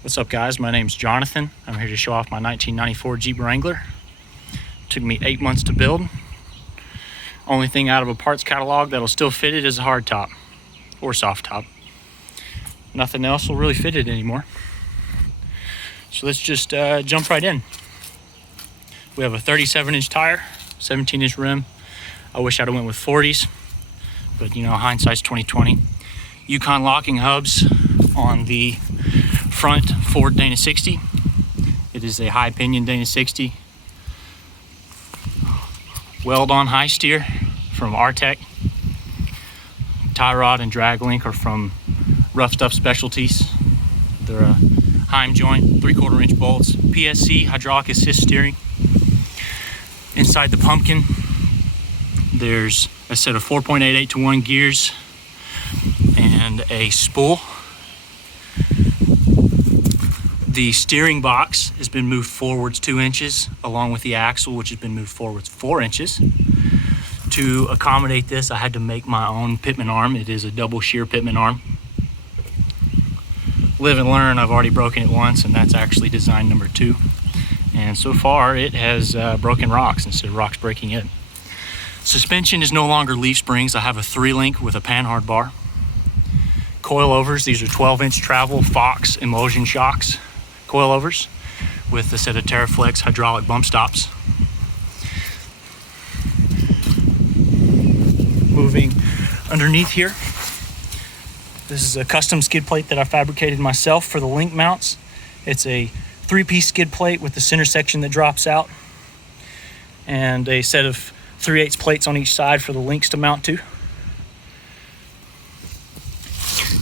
What's up, guys? My name's Jonathan. I'm here to show off my 1994 Jeep Wrangler. Took me 8 months to build. Only thing out of a parts catalog that'll still fit it is a hard top or soft top. Nothing else will really fit it anymore. So let's just jump right in. We have a 37-inch tire, 17-inch rim. I wish I'd have went with 40s, but you know, hindsight's 20/20. Yukon locking hubs on the front Ford Dana 60. It is a high pinion Dana 60. Weld on high steer from Artec. Tie rod and drag link are from Rough Stuff Specialties. They're a Heim joint, 3/4 inch bolts. PSC hydraulic assist steering. Inside the pumpkin, there's a set of 4.88-to-1 gears and a spool. The steering box has been moved forwards 2 inches, along with the axle, which has been moved forwards 4 inches. To accommodate this, I had to make my own pitman arm. It is a double shear pitman arm. Live and learn, I've already broken it once, and that's actually design number 2. And so far, it has broken rocks instead of rocks breaking it. Suspension is no longer leaf springs. I have a 3-link with a panhard bar. Coilovers, these are 12-inch travel Fox emulsion shocks coilovers with a set of Terraflex hydraulic bump stops. Moving underneath here, this is a custom skid plate that I fabricated myself for the link mounts. It's a 3-piece skid plate with the center section that drops out and a set of 3/8 plates on each side for the links to mount to.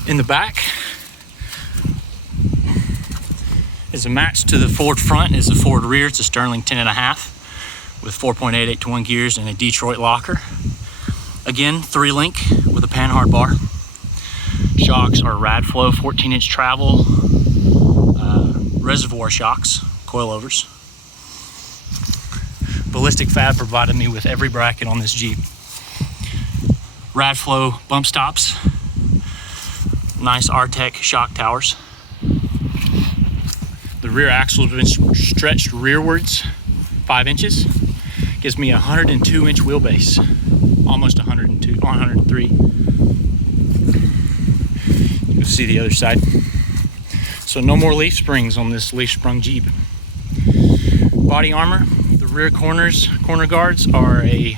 In the back is a match to the Ford front is the Ford rear. It's a Sterling 10.5 with 4.88-to-1 gears and a Detroit locker. Again, 3-link with a panhard bar. Shocks are Radflow 14-inch travel reservoir shocks, coilovers. Ballistic Fab provided me with every bracket on this Jeep. Radflow bump stops. Nice Artec shock towers. The rear axle has been stretched rearwards 5 inches. Gives me a 102-inch wheelbase. Almost 102, 103. You'll see the other side. So no more leaf springs on this leaf sprung Jeep. Body armor. The rear corner guards are a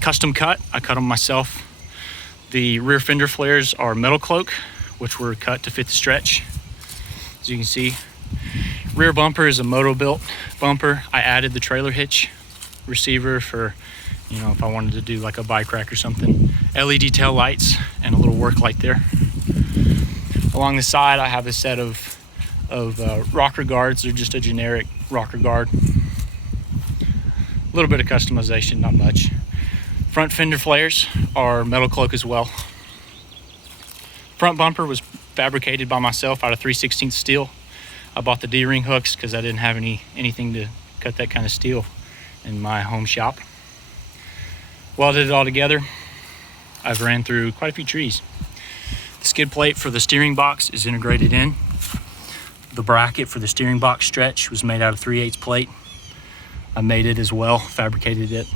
custom cut. I cut them myself. The rear fender flares are metal cloak, which were cut to fit the stretch. As you can see, rear bumper is a moto-built bumper. I added the trailer hitch receiver for, you know, if I wanted to do like a bike rack or something. LED tail lights and a little work light there. Along the side, I have a set of rocker guards. They're just a generic rocker guard. A little bit of customization, not much. Front fender flares are metal cloak as well. Front bumper was fabricated by myself out of 3/16 steel. I bought the D-ring hooks because I didn't have anything to cut that kind of steel in my home shop. Welded it all together. I've ran through quite a few trees. The skid plate for the steering box is integrated in. The bracket for the steering box stretch was made out of 3/8 plate. I made it as well, fabricated it.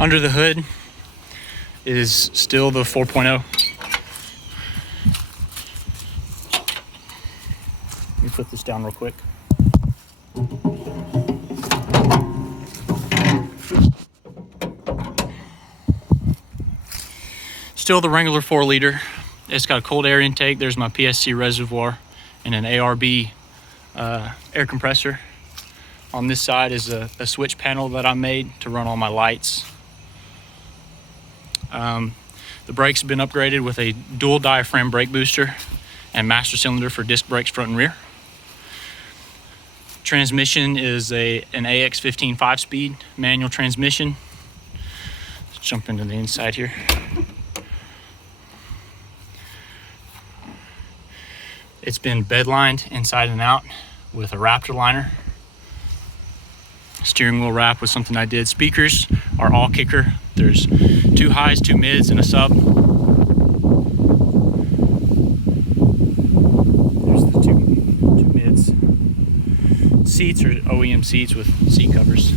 Under the hood is still the 4.0. Let me put this down real quick. Still the Wrangler 4-liter. It's got a cold air intake. There's my PSC reservoir and an ARB air compressor. On this side is a switch panel that I made to run all my lights. The brakes have been upgraded with a dual diaphragm brake booster and master cylinder for disc brakes front and rear. Transmission is an AX15 5-speed manual transmission. Let's jump into the inside here. It's been bed lined inside and out with a Raptor liner. Steering wheel wrap was something I did. Speakers are all kicker. There's 2 highs, 2 mids, and a sub. seats are OEM seats with seat covers.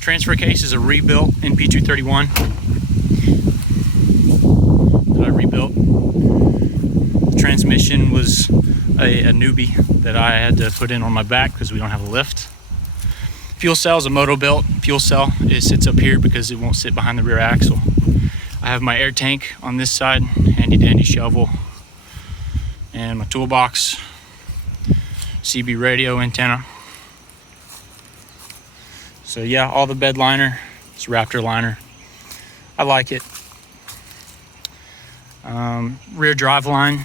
Transfer case is a rebuilt NP231 that I rebuilt. Transmission was a newbie that I had to put in on my back because we don't have a lift. Fuel cell is a moto belt fuel cell. It sits up here because it won't sit behind the rear axle. I have my air tank on this side, handy dandy shovel, and my toolbox, CB radio antenna. So yeah, all the bed liner, it's Raptor liner. I like it. Rear drive line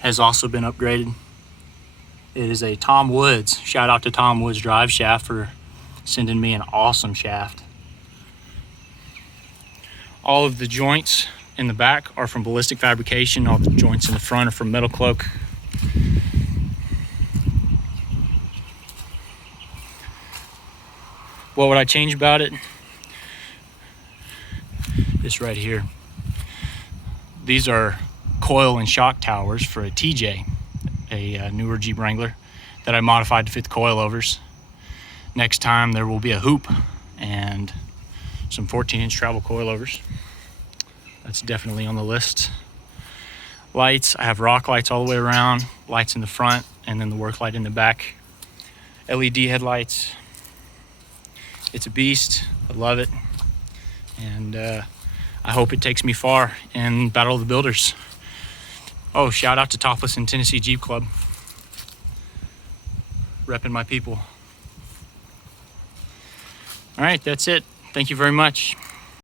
has also been upgraded. It is a Tom Woods. Shout out to Tom Woods drive shaft for sending me an awesome shaft. All of the joints in the back are from Ballistic Fabrication. All the joints in the front are from Metal Cloak. What would I change about it? This right here. These are coil and shock towers for a TJ, a newer Jeep Wrangler that I modified to fit the coilovers. Next time there will be a hoop and some 14-inch travel coilovers. That's definitely on the list. Lights, I have rock lights all the way around, lights in the front, and then the work light in the back. LED headlights. It's a beast. I love it. And I hope it takes me far in Battle of the Builders. Oh, shout out to Topless in Tennessee Jeep Club. Repping my people. All right, that's it. Thank you very much.